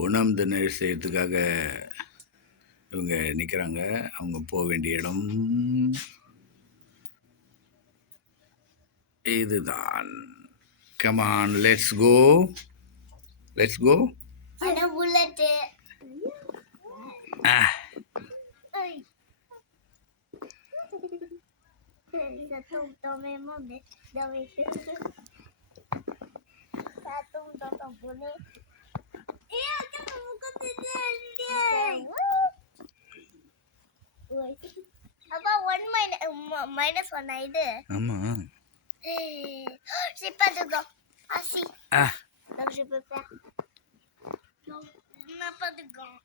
குணம் தினேஷ் செய்யறதுக்காக இவங்க நிற்கிறாங்க. அவங்க போக வேண்டிய இடம் இதுதான். Come on, let's go, let's go. அப்பா 1 மைனஸ் 1 இது. ஆமா. சிப்பதுகோ. அசி. Donc je peux faire. Non, on n'a pas de gants.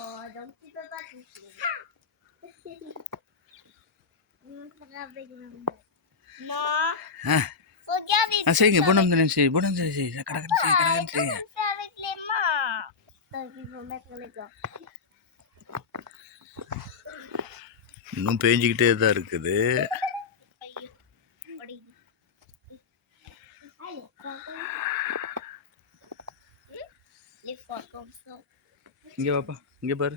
Oh, donc tu peux pas toucher. Avec moi. Regarde. செய்யுங்க. குணம் தினேஷ், குணம் தினேஷ், கடகன் செய், கடகன் செய். Avec les mains. Donc il faut mettre les gants. இன்னும் பேஞ்சிக்கிட்டே தான் இருக்குது. இங்கே வாப்பா, இங்கே பாரு.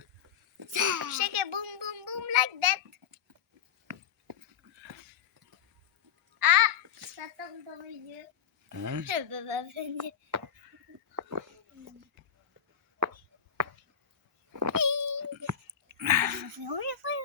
Shake it, boom, boom, boom, like that. Ah, ça tombe dans mes yeux. Je peux pas venir. Oui, oui, oui.